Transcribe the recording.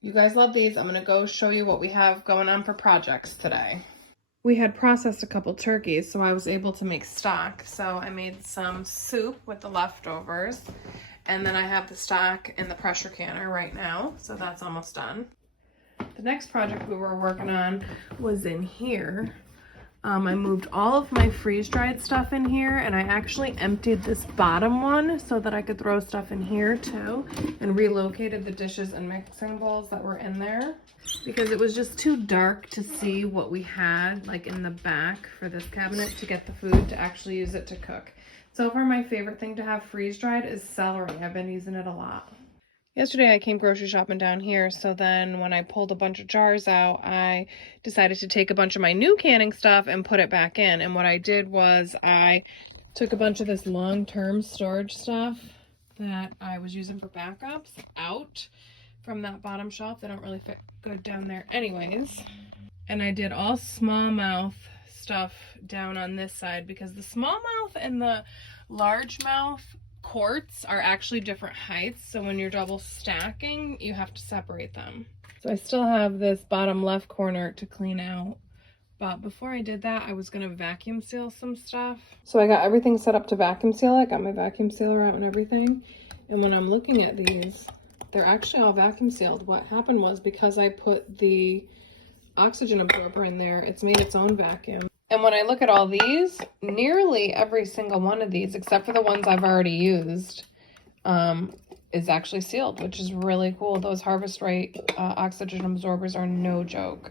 You guys love these. I'm gonna go show you what we have going on for projects today. We had processed a couple turkeys, so I was able to make stock. So I made some soup with the leftovers, and then I have the stock in the pressure canner right now, so that's almost done. The next project we were working on was in here. I moved all of my freeze-dried stuff in here, and I actually emptied this bottom one so that I could throw stuff in here too, and relocated the dishes and mixing bowls that were in there because it was just too dark to see what we had like in the back for this cabinet to get the food to actually use it to cook. So far, my favorite thing to have freeze-dried is celery. I've been using it a lot. Yesterday I came grocery shopping down here, so then when I pulled a bunch of jars out, I decided to take a bunch of my new canning stuff and put it back in. And what I did was I took a bunch of this long-term storage stuff that I was using for backups out from that bottom shelf. They don't really fit good down there anyways. And I did all smallmouth stuff down on this side because the smallmouth and the largemouth quarts are actually different heights, so when you're double stacking you have to separate them. So I still have this bottom left corner to clean out, but before I did that I was going to vacuum seal some stuff. So I got everything set up to vacuum seal it, got my vacuum sealer out and everything, and when I'm looking at these, they're actually all vacuum sealed. What happened was because I put the oxygen absorber in there, it's made its own vacuum. And when I look at all these, nearly every single one of these, except for the ones I've already used, is actually sealed, which is really cool. Those Harvest Right oxygen absorbers are no joke.